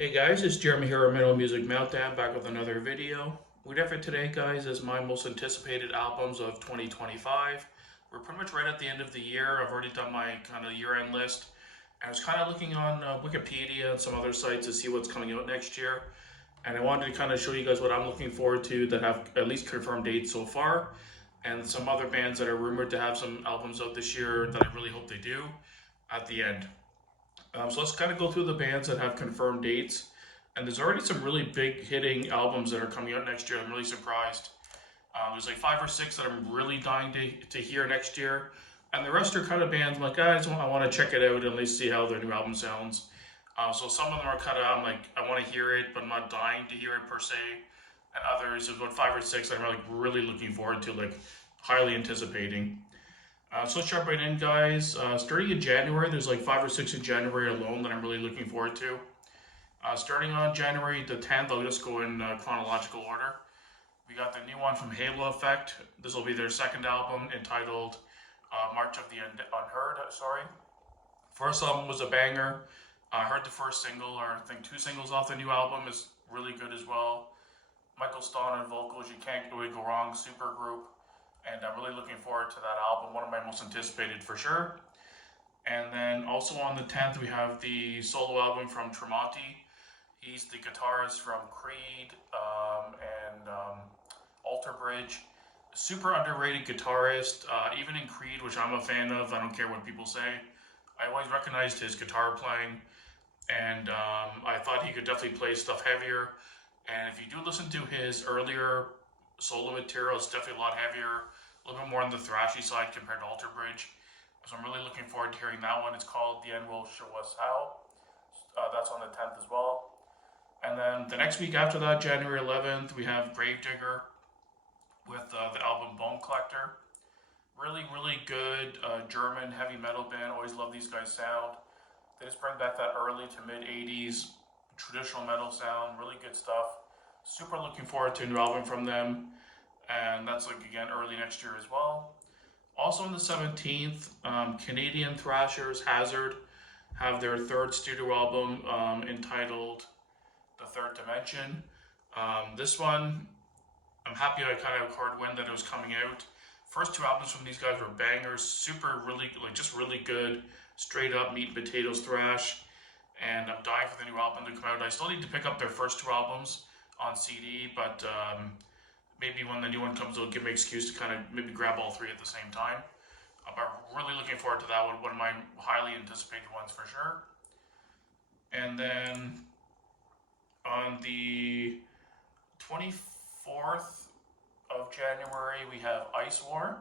Hey guys, it's Jeremy here at Metal Music Meltdown, back with another video. What we have for today, guys, is my most anticipated albums of 2025. We're pretty much right at the end of the year. I've already done my kind of year-end list. I was kind of looking on Wikipedia and some other sites to see what's coming out next year. And I wanted to kind of show you guys what I'm looking forward to that have at least confirmed dates so far. And some other bands that are rumored to have some albums out this year that I really hope they do at the end. So let's kind of go through the bands that have confirmed dates. And there's already some really big hitting albums that are coming out next year. I'm really surprised. There's like five or six that I'm really dying to hear next year. And the rest are kind of bands I'm like, guys, I want to check it out and at least see how their new album sounds. So some of them are kind of, I'm like, I want to hear it, but I'm not dying to hear it per se. And others, there's about five or six that I'm like really looking forward to, like highly anticipating. So let's jump right in, guys. Starting in January, there's like five or six in January alone that I'm really looking forward to. Starting on January the 10th, I'll just go in chronological order. We got the new one from Halo Effect. This will be their second album entitled March of the Unheard. First album was a banger. I heard the first single, or I think two singles off the new album is really good as well. Michael Stahl on vocals, you can't really go wrong. Super group. And I'm really looking forward to that album, one of my most anticipated for sure. And then also on the 10th, we have the solo album from Tremonti. He's the guitarist from Creed and Alter Bridge. Super underrated guitarist, even in Creed, which I'm a fan of. I don't care what people say. I always recognized his guitar playing, and I thought he could definitely play stuff heavier. And if you do listen to his earlier solo material, it's definitely a lot heavier, a little bit more on the thrashy side compared to Alter Bridge. So I'm really looking forward to hearing that one. It's called The End Will Show Us How. That's on the 10th as well. And then the next week after that, January 11th, we have Gravedigger with the album Bone Collector. Really, really good German heavy metal band. Always love these guys' sound. They just bring back that early to mid 80s traditional metal sound. Really good stuff. Super looking forward to a new album from them. And that's like, again, early next year as well. Also on the 17th, Canadian thrashers Hazard have their third studio album entitled The Third Dimension. This one, I'm happy I kind of heard when that it was coming out. First two albums from these guys were bangers, super really, like just really good, straight up meat and potatoes thrash. And I'm dying for the new album to come out. I still need to pick up their first two albums on CD, but maybe when the new one comes, it'll give me an excuse to kind of maybe grab all three at the same time. But really looking forward to that one of my highly anticipated ones for sure. And then on the 24th of January, we have Ice War.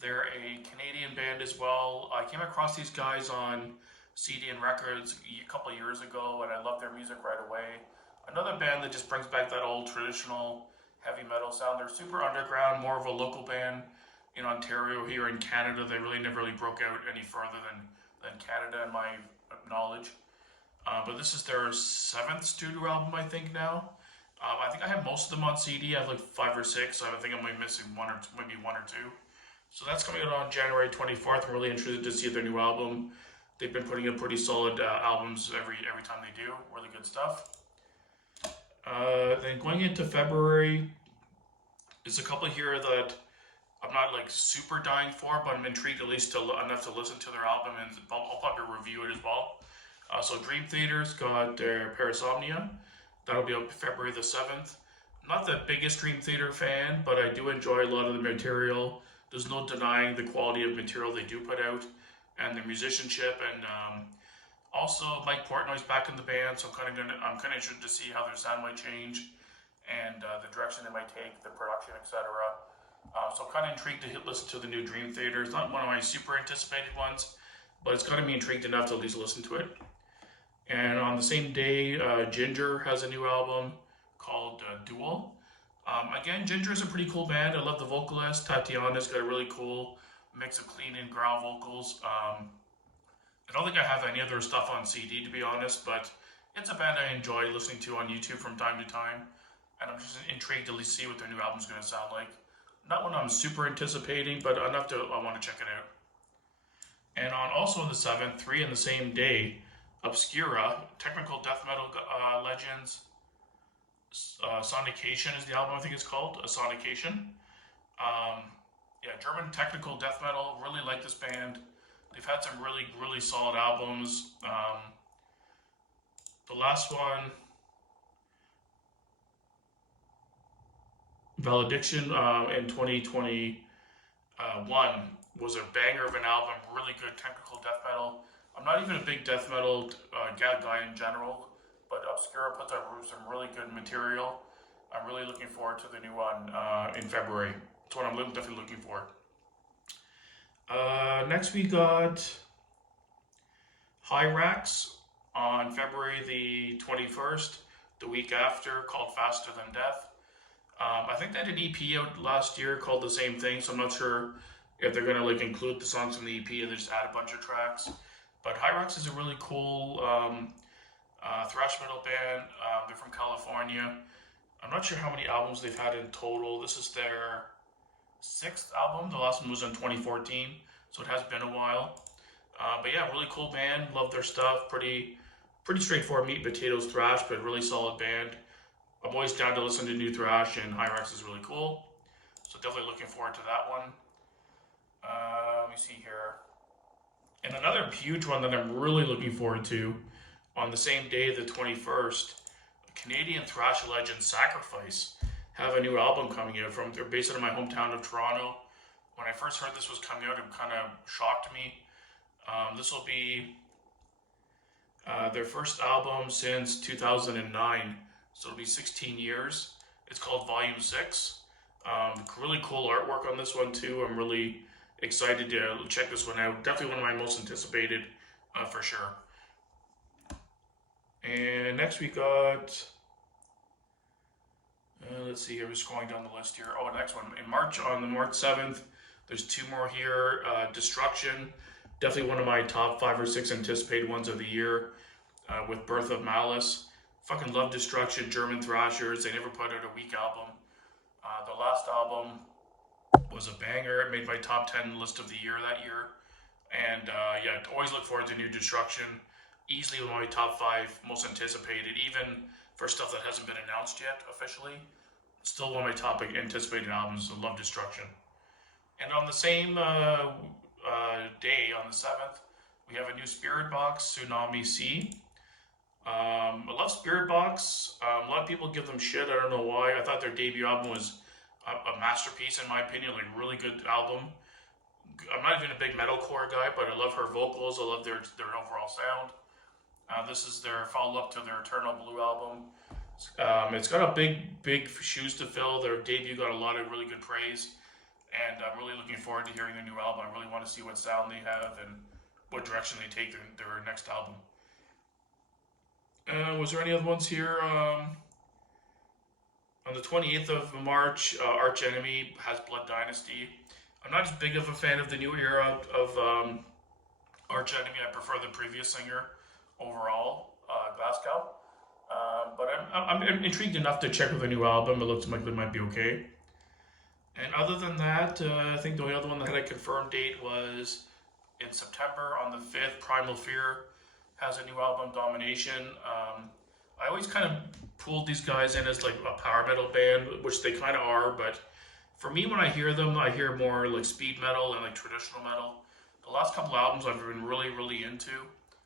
They're a Canadian band as well. I came across these guys on CD and Records a couple of years ago, and I love their music right away. Another band that just brings back that old traditional heavy metal sound. They're super underground, more of a local band in Ontario. Here in Canada, they really never really broke out any further than Canada in my knowledge. But this is their seventh studio album, I think now. I think I have most of them on CD. I have like five or six. So I think I might be missing one or maybe one or two. So that's coming out on January 24th. I'm really interested to see their new album. They've been putting out pretty solid albums every time they do. Really good stuff. Then going into February, there's a couple here that I'm not like super dying for, but I'm intrigued at least enough to listen to their album, and I'll probably review it as well. So Dream Theater's got their Parasomnia. That'll be up February the 7th. I'm not the biggest Dream Theater fan, but I do enjoy a lot of the material. There's no denying the quality of material they do put out and their musicianship, and also Mike Portnoy's back in the band, so I'm kind of interested to see how their sound might change and the direction they might take, the production, etc. So I'm kind of intrigued to listen to the new Dream Theater. It's not one of my super anticipated ones, but it's got me intrigued enough to at least listen to it. And on the same day, Ginger has a new album called Duel. Again, Ginger is a pretty cool band. I love the vocalist. Tatiana's got a really cool mix of clean and growl vocals. I don't think I have any of their stuff on CD, to be honest, but it's a band I enjoy listening to on YouTube from time to time. And I'm just intrigued to at least see what their new album's going to sound like. Not one I'm super anticipating, but enough to I want to check it out. And on also on the 7th, three in the same day, Obscura, Technical Death Metal Legends. Sonication is the album, I think it's called. Sonication. Um, yeah, German technical death metal. Really like this band. They've had some really solid albums. The last one, Valediction, in 2021, was a banger of an album. Really good technical death metal. I'm not even a big death metal guy in general, but Obscura puts out some really good material. I'm really looking forward to the new one in February. That's what I'm definitely looking for. Next we got Hyrax on February the 21st, the week after, called Faster Than Death. I think they had an EP out last year called the same thing, so I'm not sure if they're gonna like include the songs from the EP and they just add a bunch of tracks. But Hyrax is a really cool thrash metal band. They're from California. I'm not sure how many albums they've had in total. This is their 6th album. The last one was in 2014, so it has been a while. But yeah, really cool band. Love their stuff. Pretty straightforward meat and potatoes thrash, but really solid band. I'm always down to listen to new thrash, and Hyrax is really cool. So definitely looking forward to that one. Let me see here. And another huge one that I'm really looking forward to, on the same day, the 21st, Canadian thrash legend Sacrifice have a new album coming out. They're based out of my hometown of Toronto. When I first heard this was coming out, it kind of shocked me. This will be their first album since 2009, so it'll be 16 years. It's called Volume 6. Really cool artwork on this one too. I'm really excited to check this one out. Definitely one of my most anticipated, for sure. And next we got, let's see, I'm just going down the list here. Oh, the next one. In March, on the March 7th, there's 2 more here. Destruction, definitely one of my top 5 or 6 anticipated ones of the year, with Birth of Malice. Fucking love Destruction, German thrashers. They never put out a weak album. The last album was a banger. It made my top 10 list of the year that year. And yeah, always look forward to new Destruction. Easily one of my top 5 most anticipated, even for stuff that hasn't been announced yet officially. Still one of my top anticipated albums. I love Destruction. And on the same day, on the 7th, we have a new Spiritbox, Tsunami Sea. I love Spiritbox. A lot of people give them shit. I don't know why. I thought their debut album was a masterpiece in my opinion. Like, really good album. I'm not even a big metalcore guy, but I love her vocals. I love their overall sound. This is their follow-up to their Eternal Blue album. It's got a big shoes to fill. Their debut got a lot of really good praise, and I'm really looking forward to hearing their new album. I really want to see what sound they have and what direction they take their next album. Was there any other ones here? On the 28th of March, Arch Enemy has Blood Dynasty. I'm not as big of a fan of the new era of Arch Enemy. I prefer the previous singer overall, Glasgow. But I'm intrigued enough to check with the new album. It looks like it might be okay. And other than that, I think the only other one that had a confirmed date was in September on the 5th. Primal Fear has a new album, Domination. I always kind of pulled these guys in as like a power metal band, which they kind of are, but for me, when I hear them, I hear more like speed metal and like traditional metal. The last couple albums I've been really into,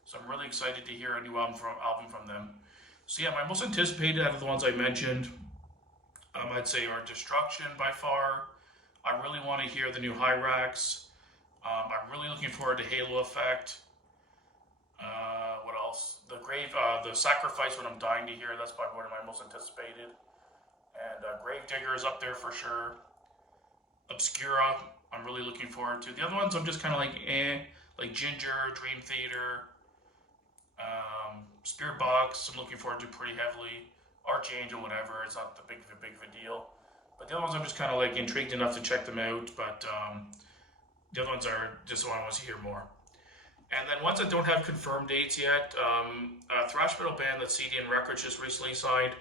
so I'm really excited to hear a new album from them. So yeah, my most anticipated out of the ones I mentioned, I'd say are Destruction by far. I really want to hear the new Hyrax. I'm really looking forward to Halo Effect. What else? The Sacrifice, what I'm dying to hear. That's probably one of my most anticipated. And Gravedigger is up there for sure. Obscura, I'm really looking forward to. The other ones I'm just kind of like like Ginger, Dream Theater, Spiritbox, I'm looking forward to pretty heavily. Archangel, whatever, it's not the big of a deal. But the other ones I'm just kind of like intrigued enough to check them out, but the other ones are just the one I want to hear more. And then ones that don't have confirmed dates yet, a thrash metal band that CDN Records just recently signed,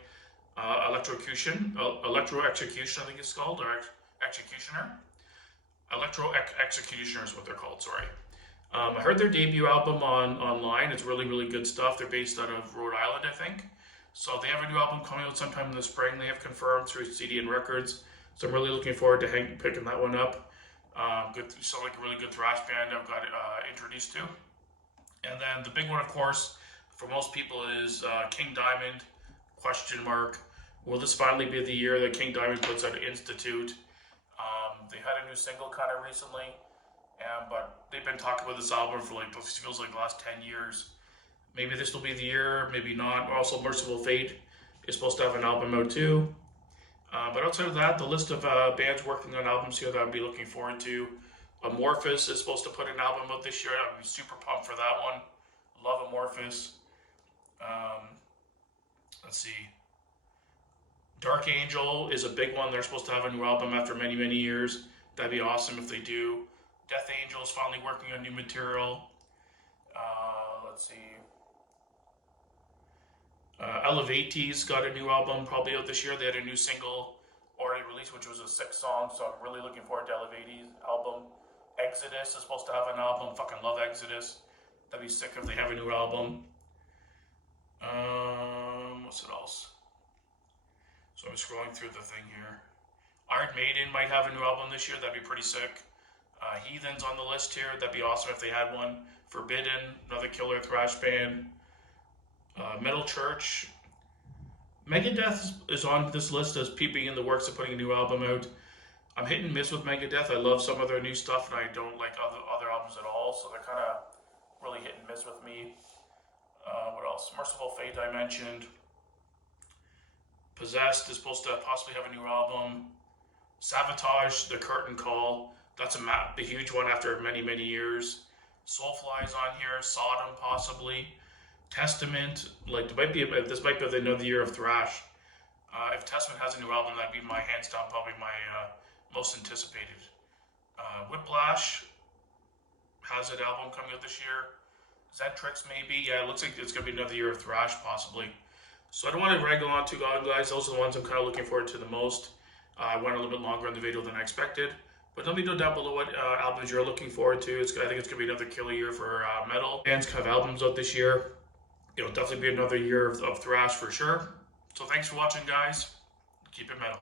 Electro Execution, I think it's called, or Executioner. Electro Executioner is what they're called, sorry. I heard their debut album online. It's really, really good stuff. They're based out of Rhode Island, I think. So they have a new album coming out sometime in the spring. They have confirmed through CDN Records. So I'm really looking forward to picking that one up. Good, sound like a really good thrash band I've got introduced to. And then the big one, of course, for most people is King Diamond, question mark. Will this finally be the year that King Diamond puts out Institute? They had a new single kind of recently, but they've been talking about this album for like, it feels like the last 10 years. Maybe this will be the year, maybe not. Also, Merciful Fate is supposed to have an album out too. But outside of that, the list of bands working on albums here that I'd be looking forward to. Amorphous is supposed to put an album out this year. I'd be super pumped for that one. Love Amorphous. Let's see. Dark Angel is a big one. They're supposed to have a new album after many, many years. That'd be awesome if they do. Death Angel is finally working on new material. Let's see. Elevate's got a new album probably out this year. They had a new single already released, which was a 6-song, so I'm really looking forward to Elevate's album. Exodus is supposed to have an album. Fucking love Exodus. That'd be sick if they have a new album. What's it else? So I'm scrolling through the thing here. Iron Maiden might have a new album this year. That'd be pretty sick. Heathen's on the list here. That'd be awesome if they had one. Forbidden, another killer thrash band. Metal Church. Megadeth is on this list as peeping in the works of putting a new album out. I'm hit and miss with Megadeth. I love some of their new stuff, and I don't like other albums at all. So they're kind of really hit and miss with me. What else? Merciful Fate I mentioned. Possessed is supposed to possibly have a new album. Sabotage, The Curtain Call. That's a huge one after many, many years. Soulfly's on here. Sodom possibly. Testament. Like this might be another year of thrash. If Testament has a new album, that'd be my hands down probably my most anticipated. Whiplash has an album coming out this year. Zentrix maybe. Yeah, it looks like it's gonna be another year of thrash possibly. So I don't want to rag on too long, guys. Those are the ones I'm kind of looking forward to the most. I went a little bit longer in the video than I expected. But let me know down below what albums you're looking forward to. I think it's going to be another killer year for metal. Bands have albums out this year. It'll definitely be another year of thrash for sure. So thanks for watching, guys. Keep it metal.